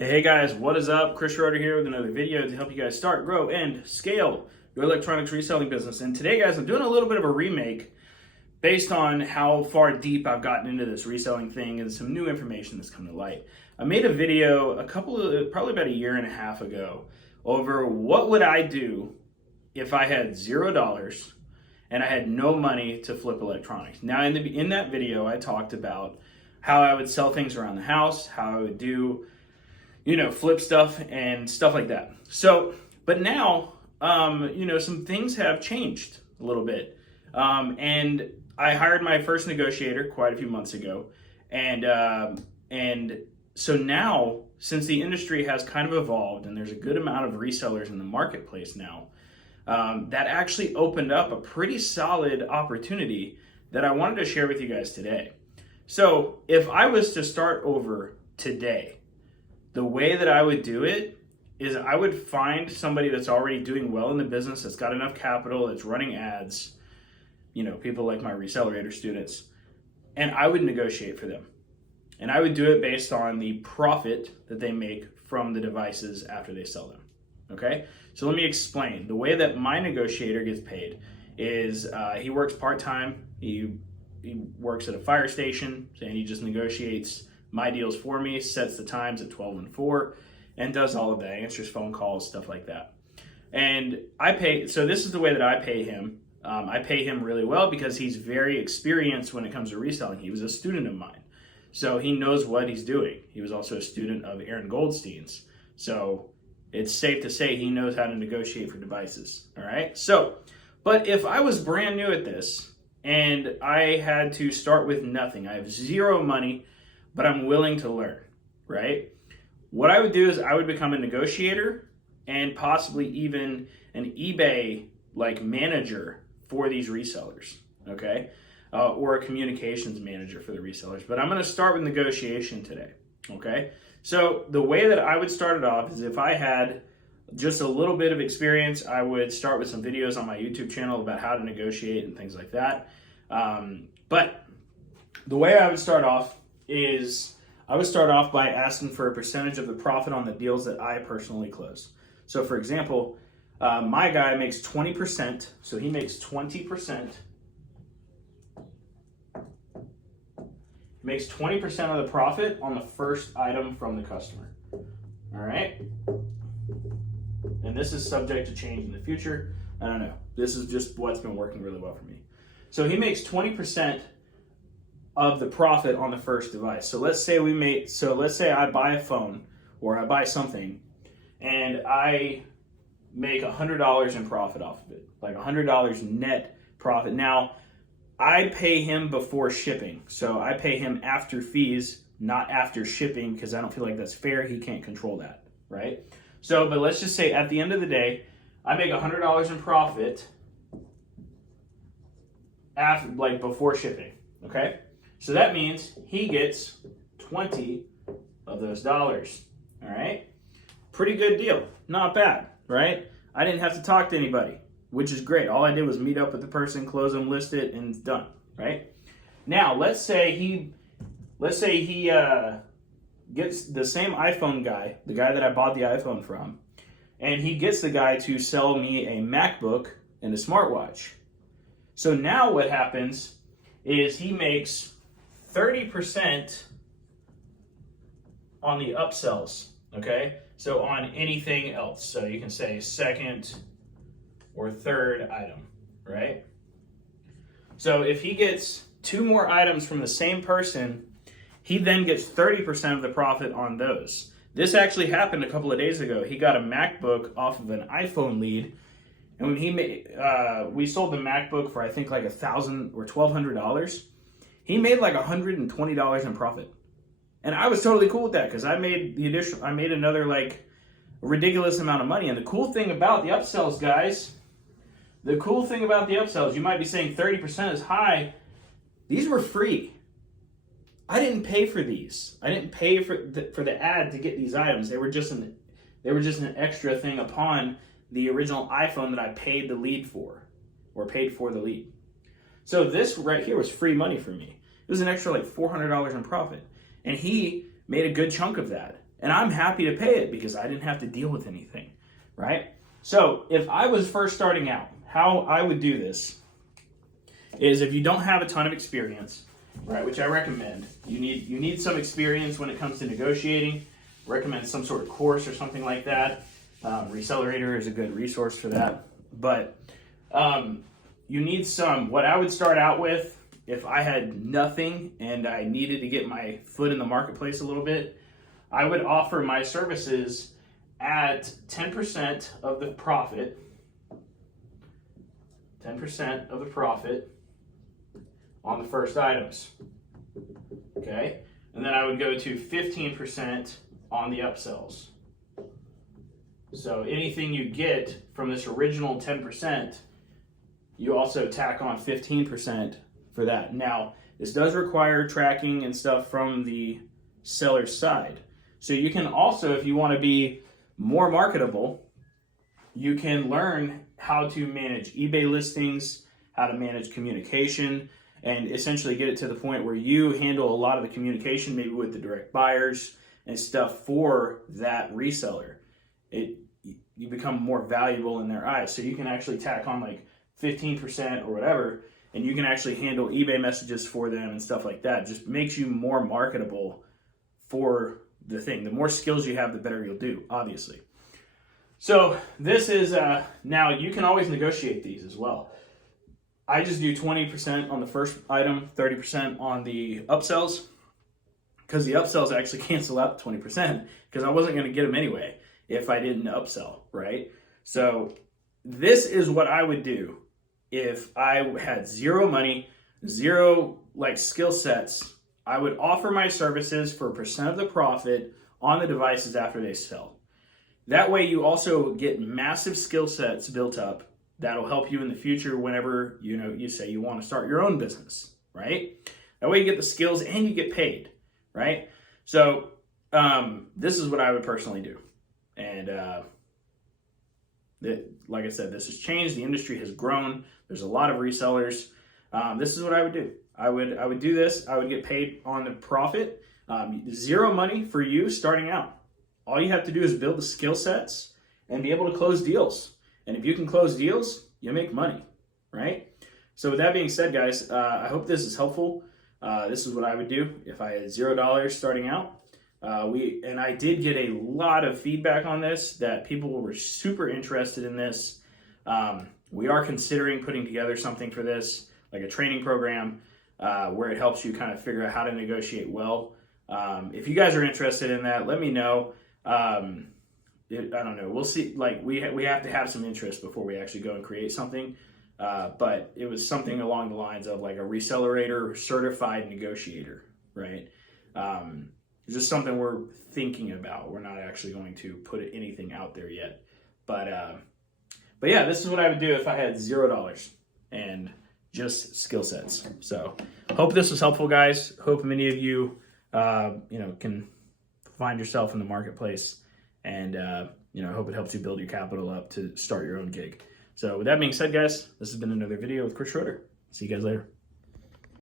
Hey guys, what is up? Chris Schroeder here with another video to help you guys start, grow, and scale your electronics reselling business. And today, guys, I'm doing a little bit of a remake based on how far deep I've gotten into this reselling thing and some new information that's come to light. I made a video probably about a year and a half ago over what would I do if I had $0 and I had no money to flip electronics. Now, in that video, I talked about how I would sell things around the house, how I would do flip stuff and stuff like that. So, but now, some things have changed a little bit. And I hired my first negotiator quite a few months ago. And so now, since the industry has kind of evolved and there's a good amount of resellers in the marketplace now, that actually opened up a pretty solid opportunity that I wanted to share with you guys today. So if I was to start over today, the way that I would do it is I would find somebody that's already doing well in the business, that's got enough capital, that's running ads, people like my Recelerator students, and I would negotiate for them. And I would do it based on the profit that they make from the devices after they sell them. Okay? So let me explain. The way that my negotiator gets paid is he works part-time. He works at a fire station, and he just negotiates my deals for me, sets the times at 12 and 4, and does all of that, answers phone calls, stuff like that. And so this is the way that I pay him. I pay him really well because he's very experienced when it comes to reselling. He was a student of mine, so he knows what he's doing. He was also a student of Aaron Goldstein's, so it's safe to say he knows how to negotiate for devices, all right? So, but if I was brand new at this and I had to start with nothing, I have zero money, but I'm willing to learn, right? What I would do is I would become a negotiator and possibly even an eBay manager for these resellers, okay? Or a communications manager for the resellers. But I'm gonna start with negotiation today, okay? So the way that I would start it off is if I had just a little bit of experience, I would start with some videos on my YouTube channel about how to negotiate and things like that. But the way I would start off is I would start off by asking for a percentage of the profit on the deals that I personally close. So for example, my guy makes 20%, so he makes 20%. Makes 20% of the profit on the first item from the customer. All right? And this is subject to change in the future. I don't know. This is just what's been working really well for me. So he makes 20% of the profit on the first device. So let's say I buy a phone or I buy something and I make $100 in profit off of it, like $100 net profit. Now, I pay him before shipping. So I pay him after fees, not after shipping, because I don't feel like that's fair. He can't control that, right? So, but let's just say at the end of the day, I make $100 in profit before shipping, okay? So that means he gets 20 of those dollars, all right? Pretty good deal, not bad, right? I didn't have to talk to anybody, which is great. All I did was meet up with the person, close them, list it, and it's done, right? Now, let's say he gets the same iPhone guy, the guy that I bought the iPhone from, and he gets the guy to sell me a MacBook and a smartwatch. So now what happens is he makes 30% on the upsells, okay? So on anything else. So you can say second or third item, right? So if he gets 2 more items from the same person, he then gets 30% of the profit on those. This actually happened a couple of days ago. He got a MacBook off of an iPhone lead, and when we sold the MacBook for I think like $1,000 or $1,200. He made like $120 in profit. And I was totally cool with that because I made another like ridiculous amount of money. And the cool thing about the upsells, guys, you might be saying 30% is high. These were free. I didn't pay for these. I didn't pay for the ad to get these items. They were just an extra thing upon the original iPhone that I paid the lead for, or paid for the lead. So this right here was free money for me. It was an extra like $400 in profit. And he made a good chunk of that. and I'm happy to pay it because I didn't have to deal with anything, right? So if I was first starting out, how I would do this is, if you don't have a ton of experience, right, which I recommend, you need some experience when it comes to negotiating. Recommend some sort of course or something like that. Recelerator is a good resource for that. But you need some. What I would start out with, if I had nothing and I needed to get my foot in the marketplace a little bit, I would offer my services at 10% of the profit. 10% of the profit on the first items. Okay? And then I would go to 15% on the upsells. So anything you get from this original 10%, you also tack on 15% for that. Now, this does require tracking and stuff from the seller's side. So you can also, if you want to be more marketable, you can learn how to manage eBay listings, how to manage communication, and essentially get it to the point where you handle a lot of the communication, maybe with the direct buyers and stuff for that reseller. You become more valuable in their eyes. So you can actually tack on like 15% or whatever, and you can actually handle eBay messages for them and stuff like that. It just makes you more marketable for the thing. The more skills you have, the better you'll do, obviously. So this is, now you can always negotiate these as well. I just do 20% on the first item, 30% on the upsells, because the upsells actually cancel out 20%, because I wasn't going to get them anyway if I didn't upsell, right? So this is what I would do if I had zero money, zero like skill sets. I would offer my services for a percent of the profit on the devices after they sell. That way you also get massive skill sets built up that'll help you in the future whenever you say you want to start your own business, right? That way you get the skills and you get paid, right? So this is what I would personally do. And like I said, this has changed. The industry has grown. There's a lot of resellers. This is what I would do. I would do this. I would get paid on the profit. Zero money for you starting out. All you have to do is build the skill sets and be able to close deals. And if you can close deals, you make money, right? So with that being said, guys, I hope this is helpful. This is what I would do if I had $0 starting out. And I did get a lot of feedback on this, that people were super interested in this. We are considering putting together something for this, like a training program, where it helps you kind of figure out how to negotiate well. If you guys are interested in that, let me know. I don't know. We'll see. Like we have to have some interest before we actually go and create something. But it was something along the lines of like a recelerator certified negotiator, right? It's just something we're thinking about. We're not actually going to put anything out there yet. But yeah, this is what I would do if I had $0 and just skill sets. So hope this was helpful, guys. Hope many of you, can find yourself in the marketplace, and I hope it helps you build your capital up to start your own gig. So with that being said, guys, this has been another video with Chris Schroeder. See you guys later.